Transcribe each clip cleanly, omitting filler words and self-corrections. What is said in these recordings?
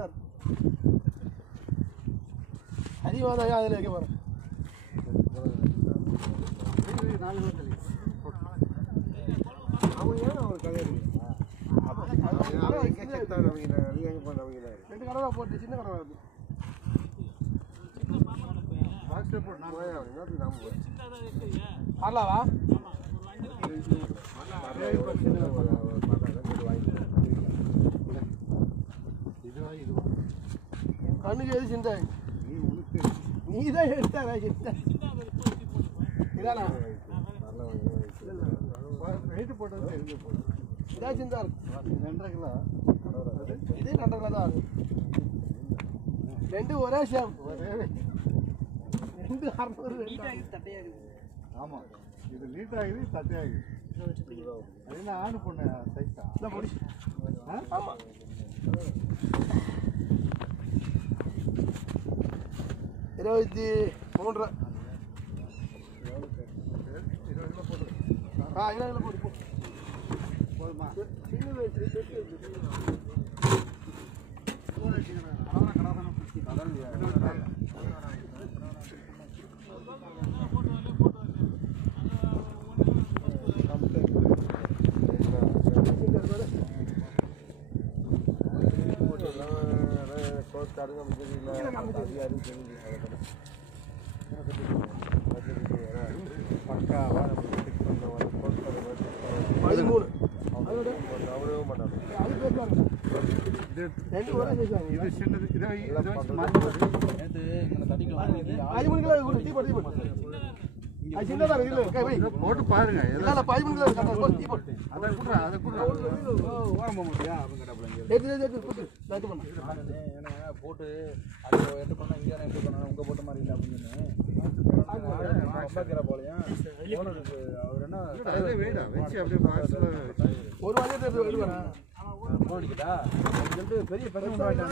தான் அதிகமாக தான் அதில் வைக்க போகிறேன். அவங்க ஏன் அவர் கதை 2 கடை தான் போட்டு சின்ன கடை வருது. வரலாவா கண்ணுக்கு எது சின்ன நீ தான் எடுத்தாரா இதானா வெயிட்டு போட்டது இதான் சிந்தா இருக்கு 2.5 கிலோ இதே 2.5 கிலோ தான் ஆகும். 2 ஒரே சேம் 2 600 ஆமாம் இது நீட் ஆகுது தட்டையாகுது. அது என்ன ஆணு பொண்ணு சைஸா ஆமாம் 23 20 போட்டு போதுமா போட்டு பாருங்க போட்டு அது எட்டு பண்ணா இங்கே எப்படி பண்ணா உங்க போட்ட மாதிரி இல்லை அப்படின்னு போலையா அவர் என்ன ஒரு போடிக்கிட்டா சொல்லிட்டு பெரிய பிரச்சனை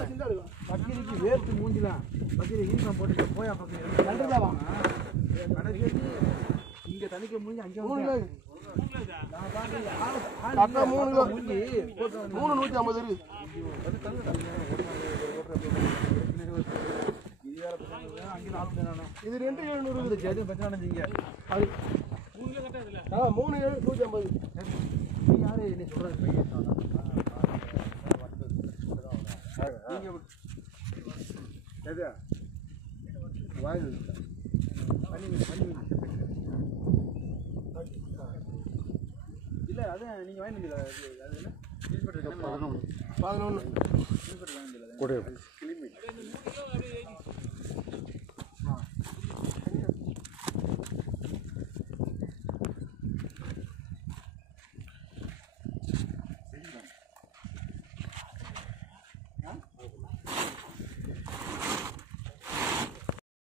பக்கிரிக்கு வேர்த்து மூஞ்சிலாம் பக்கிரி ஈசம் போட்டு போயா பக்கிரி இங்க தனிக்க முடிஞ்சு அங்கே 3 கிலோ 150 இருக்கு. இது 2.700 இருக்குது. பிரச்சனை நினைச்சிங்க அது 3.750. நீ யாரு என்ன சொல்றது இல்ல அதான் நீங்க வாங்கிட்டு 11